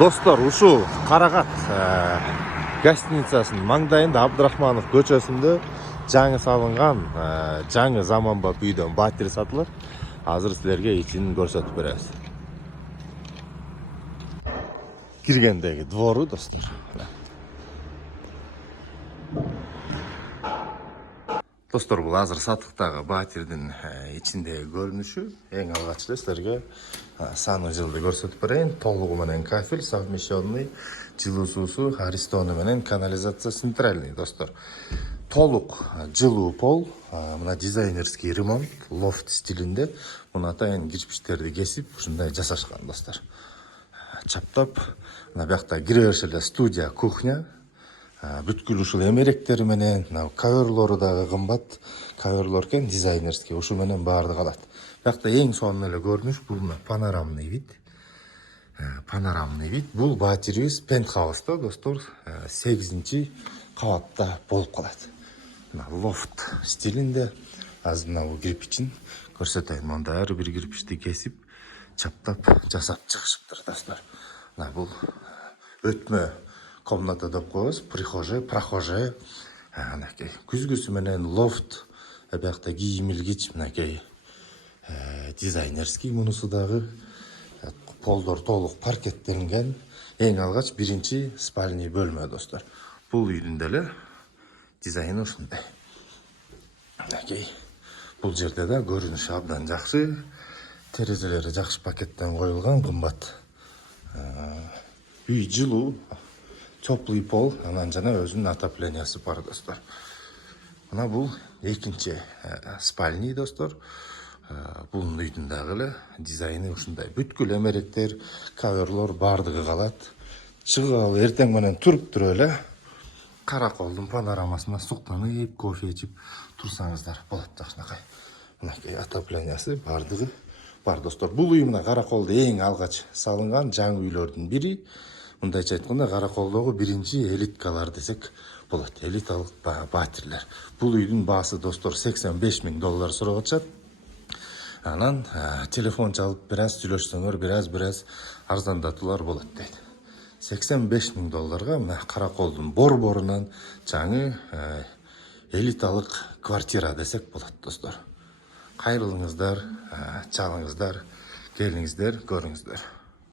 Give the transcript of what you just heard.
Достор, ушул Карагат гостиницасынын маңдайында Абдрахманов көчөсүндө жаңы салынган жаңы заманбап үйдөн батир сатылат. Азыр силерге ичин көрсөтүп беребиз. Киргендеги двору, достор. Достор, бул азыр сатыктагы батирдин ичиндеги көрүнүшү. Эң алгач эле силерге саны жылды көрсөтүп берейин. Толугу менен кафель, совмещенный, жылуу суусу, аристону менен канализация центральный, достор. Толук жылуу пол, мына дизайнерский ремонт, лофт стилинде. Мына атайын кирпичтерди кесип, ушундай жасашкан, достор. Чаптап, мына бакта кире бериш эле студия, кухня. Бүткүл ушул эмеректери менен, коверлору дагы кымбат коверлор экен, дизайнерский, ушу менен баардыгы алат. Бакта эң сонун эле көрүнүш бул панорамный вид. Панорамный вид. Бул батирибиз пентхауста, достор, 8-чи кабатта болуп калат. Лофт стилинде. Азыр мына бул кирпичин көрсөтөйүн. Монда ар бир кирпичти кесип, чаптап, жасап чыгышыптыр, достор. Мына бул өтмө комната деп коебуз, прихожая, прохожая. Анакей күзгүсү менен лофт, биякта кийим илгич, мынакей дизайнерский, мунусу дагы полдор толук паркеттелинген. Эң алгач биринчи спальный бөлмө, достор. Бул үйдүн деле дизайны ушундай. Анакей бул жерде да көрүнүшү абдан жакшы. Терезелери жакшы пакеттен коюлган, кымбат. Үй жылуу, теплый пол, анан жана өзүнүн отоплениясы бар, достор. Мына бул экинчи спальный, достор. Бул үйдүн дагы эле дизайны ушундай. Бүткүл эмеректер, коверлор баардыгы калат. Чыгып эртең менен туруп туруп эле караколдун панорамасына суктанып, кофе ичип турсаңыздар болот жакшынакай. Мынакей отоплениясы баардыгы бар, достор. Бул үй мына Караколдо эң алгач салынган жаңы үйлөрдүн бири. Мындайча айтканда Караколдогу биринчи элиткалар десек болот. Элиталык батирлер. Бул үйдүн баасы, достор, $85,000 сурап атышат. Анан телефон чалып бираз сүйлөшсөңөр, бираз арзандатуулар болот дейт. $85,000 мына Караколдун борборунан жаңы элиталык квартира десек болот, достор. Кайрылыңыздар, чалыңыздар, келиңиздер, көрүңүздөр.